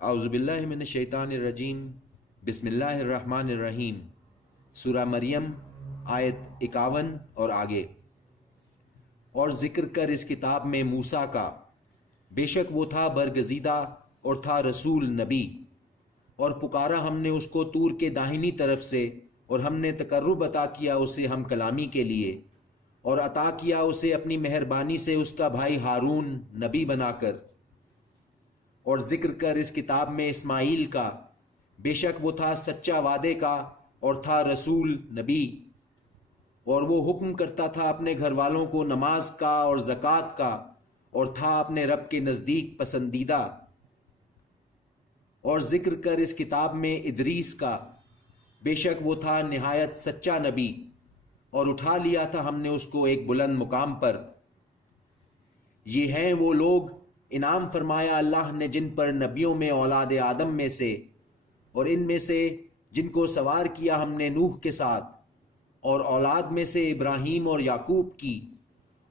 اعوذ باللہ من الشیطان الرجیم، بسم اللہ الرحمن الرحیم۔ سورہ مریم آیت 51 اور آگے۔ اور ذکر کر اس کتاب میں موسیٰ کا، بے شک وہ تھا برگزیدہ اور تھا رسول نبی، اور پکارا ہم نے اس کو طور کے داہنی طرف سے، اور ہم نے تقرب عطا کیا اسے ہم کلامی کے لیے، اور عطا کیا اسے اپنی مہربانی سے اس کا بھائی ہارون نبی بنا کر۔ اور ذکر کر اس کتاب میں اسماعیل کا، بے شک وہ تھا سچا وعدے کا اور تھا رسول نبی، اور وہ حکم کرتا تھا اپنے گھر والوں کو نماز کا اور زکوٰۃ کا، اور تھا اپنے رب کے نزدیک پسندیدہ۔ اور ذکر کر اس کتاب میں ادریس کا، بے شک وہ تھا نہایت سچا نبی، اور اٹھا لیا تھا ہم نے اس کو ایک بلند مقام پر۔ یہ ہیں وہ لوگ انعام فرمایا اللہ نے جن پر نبیوں میں اولاد آدم میں سے، اور ان میں سے جن کو سوار کیا ہم نے نوح کے ساتھ، اور اولاد میں سے ابراہیم اور یعقوب کی،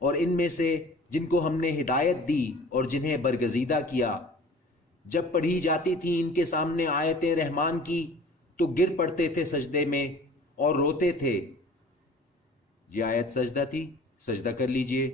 اور ان میں سے جن کو ہم نے ہدایت دی اور جنہیں برگزیدہ کیا۔ جب پڑھی جاتی تھی ان کے سامنے آیتیں رحمان کی تو گر پڑتے تھے سجدے میں اور روتے تھے۔ یہ آیت سجدہ تھی، سجدہ کر لیجئے۔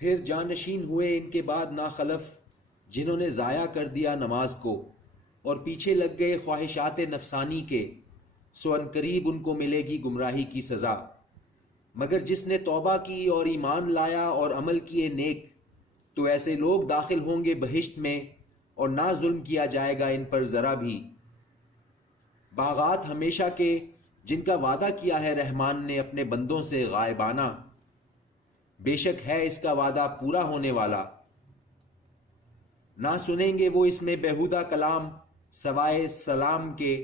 پھر جانشین ہوئے ان کے بعد ناخلف، جنہوں نے ضائع کر دیا نماز کو اور پیچھے لگ گئے خواہشات نفسانی کے، سو ان قریب ان کو ملے گی گمراہی کی سزا۔ مگر جس نے توبہ کی اور ایمان لایا اور عمل کیے نیک، تو ایسے لوگ داخل ہوں گے بہشت میں، اور نہ ظلم کیا جائے گا ان پر ذرا بھی۔ باغات ہمیشہ کے جن کا وعدہ کیا ہے رحمان نے اپنے بندوں سے غائبانہ، بے شک ہے اس کا وعدہ پورا ہونے والا۔ نہ سنیں گے وہ اس میں بیہودہ کلام سوائے سلام کے،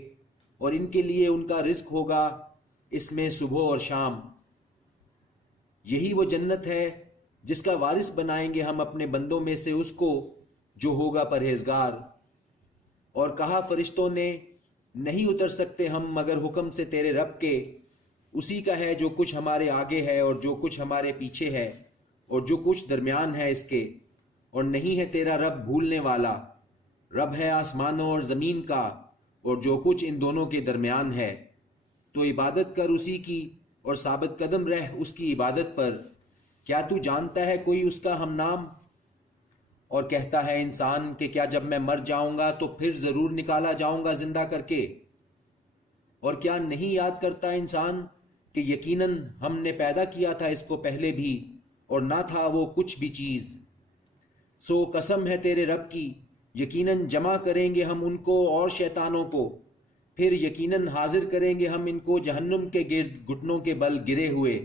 اور ان کے لیے ان کا رزق ہوگا اس میں صبح اور شام۔ یہی وہ جنت ہے جس کا وارث بنائیں گے ہم اپنے بندوں میں سے اس کو جو ہوگا پرہیزگار۔ اور کہا فرشتوں نے، نہیں اتر سکتے ہم مگر حکم سے تیرے رب کے، اسی کا ہے جو کچھ ہمارے آگے ہے اور جو کچھ ہمارے پیچھے ہے اور جو کچھ درمیان ہے اس کے، اور نہیں ہے تیرا رب بھولنے والا۔ رب ہے آسمانوں اور زمین کا اور جو کچھ ان دونوں کے درمیان ہے۔ تو عبادت کر اسی کی اور ثابت قدم رہ اس کی عبادت پر۔ کیا تو جانتا ہے کوئی اس کا ہم نام؟ اور کہتا ہے انسان کہ کیا جب میں مر جاؤں گا تو پھر ضرور نکالا جاؤں گا زندہ کر کے؟ اور کیا نہیں یاد کرتا انسان کہ یقیناً ہم نے پیدا کیا تھا اس کو پہلے بھی، اور نہ تھا وہ کچھ بھی چیز۔ سو قسم ہے تیرے رب کی، یقیناً جمع کریں گے ہم ان کو اور شیطانوں کو، پھر یقیناً حاضر کریں گے ہم ان کو جہنم کے گرد گھٹنوں کے بل گرے ہوئے۔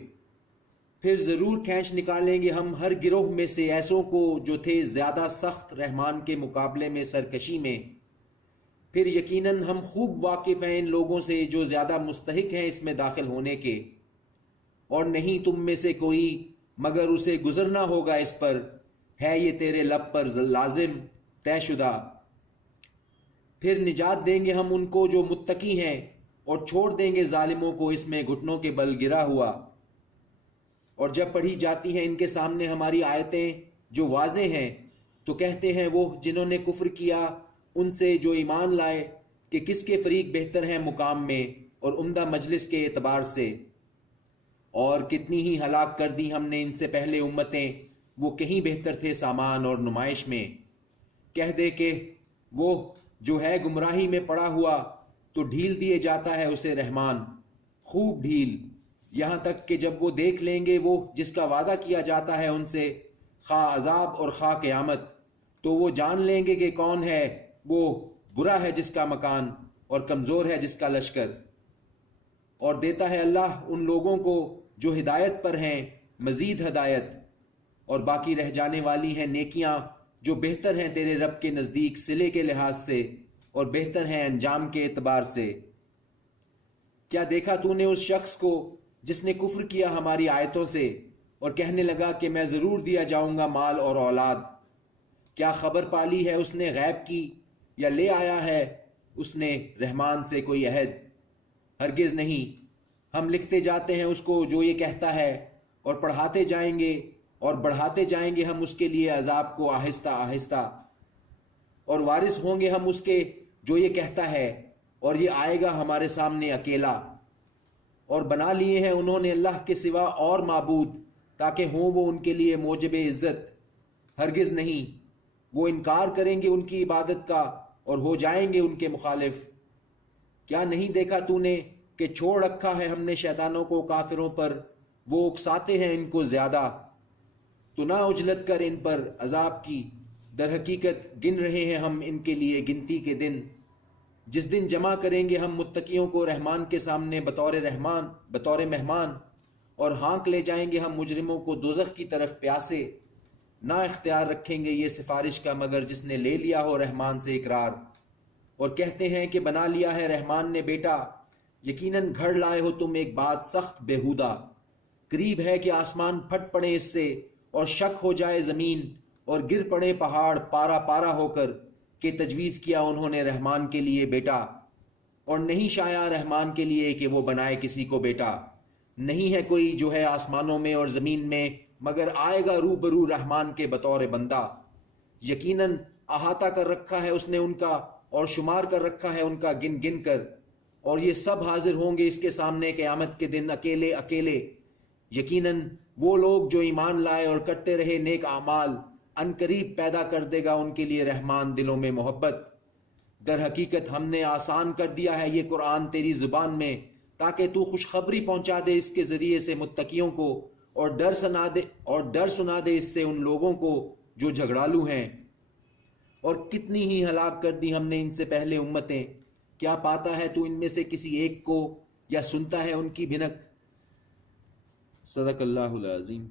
پھر ضرور کھینچ نکالیں گے ہم ہر گروہ میں سے ایسوں کو جو تھے زیادہ سخت رحمان کے مقابلے میں سرکشی میں۔ پھر یقیناً ہم خوب واقف ہیں ان لوگوں سے جو زیادہ مستحق ہیں اس میں داخل ہونے کے، اور نہیں تم میں سے کوئی مگر اسے گزرنا ہوگا اس پر، ہے یہ تیرے لب پر لازم طے شدہ۔ پھر نجات دیں گے ہم ان کو جو متقی ہیں، اور چھوڑ دیں گے ظالموں کو اس میں گھٹنوں کے بل گرا ہوا۔ اور جب پڑھی جاتی ہیں ان کے سامنے ہماری آیتیں جو واضح ہیں، تو کہتے ہیں وہ جنہوں نے کفر کیا ان سے جو ایمان لائے کہ کس کے فریق بہتر ہیں مقام میں اور عمدہ مجلس کے اعتبار سے۔ اور کتنی ہی ہلاک کر دی ہم نے ان سے پہلے امتیں، وہ کہیں بہتر تھے سامان اور نمائش میں۔ کہہ دے کہ وہ جو ہے گمراہی میں پڑا ہوا تو ڈھیل دیے جاتا ہے اسے رحمان، خوب ڈھیل، یہاں تک کہ جب وہ دیکھ لیں گے وہ جس کا وعدہ کیا جاتا ہے ان سے، خواہ عذاب اور خواہ قیامت، تو وہ جان لیں گے کہ کون ہے وہ برا ہے جس کا مکان اور کمزور ہے جس کا لشکر۔ اور دیتا ہے اللہ ان لوگوں کو جو ہدایت پر ہیں مزید ہدایت، اور باقی رہ جانے والی ہیں نیکیاں جو بہتر ہیں تیرے رب کے نزدیک صلے کے لحاظ سے اور بہتر ہیں انجام کے اعتبار سے۔ کیا دیکھا تو نے اس شخص کو جس نے کفر کیا ہماری آیتوں سے اور کہنے لگا کہ میں ضرور دیا جاؤں گا مال اور اولاد؟ کیا خبر پالی ہے اس نے غیب کی، یا لے آیا ہے اس نے رحمان سے کوئی عہد؟ ہرگز نہیں، ہم لکھتے جاتے ہیں اس کو جو یہ کہتا ہے، اور پڑھاتے جائیں گے اور بڑھاتے جائیں گے ہم اس کے لیے عذاب کو آہستہ آہستہ، اور وارث ہوں گے ہم اس کے جو یہ کہتا ہے، اور یہ آئے گا ہمارے سامنے اکیلا۔ اور بنا لیے ہیں انہوں نے اللہ کے سوا اور معبود تاکہ ہوں وہ ان کے لیے موجب عزت۔ ہرگز نہیں، وہ انکار کریں گے ان کی عبادت کا اور ہو جائیں گے ان کے مخالف۔ کیا نہیں دیکھا تو نے کہ چھوڑ رکھا ہے ہم نے شیطانوں کو کافروں پر، وہ اکساتے ہیں ان کو زیادہ، تو نہ اجلت کر ان پر عذاب کی۔ در حقیقت گن رہے ہیں ہم ان کے لیے گنتی کے دن، جس دن جمع کریں گے ہم متقیوں کو رحمان کے سامنے بطور مہمان، اور ہانک لے جائیں گے ہم مجرموں کو دوزخ کی طرف پیاسے۔ نہ اختیار رکھیں گے یہ سفارش کا مگر جس نے لے لیا ہو رحمان سے اقرار۔ اور کہتے ہیں کہ بنا لیا ہے رحمان نے بیٹا، یقیناً گھڑ لائے ہو تم ایک بات سخت بےہودہ۔ قریب ہے کہ آسمان پھٹ پڑے اس سے اور شک ہو جائے زمین، اور گر پڑے پہاڑ پارا پارا ہو کر، کہ تجویز کیا انہوں نے رحمان کے لیے بیٹا، اور نہیں شایا رحمان کے لیے کہ وہ بنائے کسی کو بیٹا۔ نہیں ہے کوئی جو ہے آسمانوں میں اور زمین میں، مگر آئے گا روبرو رحمان کے بطور بندہ۔ یقیناً احاطہ کر رکھا ہے اس نے ان کا، اور شمار کر رکھا ہے ان کا گن گن کر، اور یہ سب حاضر ہوں گے اس کے سامنے قیامت کے دن اکیلے اکیلے۔ یقیناً وہ لوگ جو ایمان لائے اور کرتے رہے نیک اعمال، ان قریب پیدا کر دے گا ان کے لیے رحمان دلوں میں محبت۔ در حقیقت ہم نے آسان کر دیا ہے یہ قرآن تیری زبان میں، تاکہ تو خوشخبری پہنچا دے اس کے ذریعے سے متقیوں کو، اور ڈر سنا دے اس سے ان لوگوں کو جو جھگڑالو ہیں۔ اور کتنی ہی ہلاک کر دی ہم نے ان سے پہلے امتیں، کیا پاتا ہے تو ان میں سے کسی ایک کو، یا سنتا ہے ان کی بھنک؟ صدق اللہ العظیم۔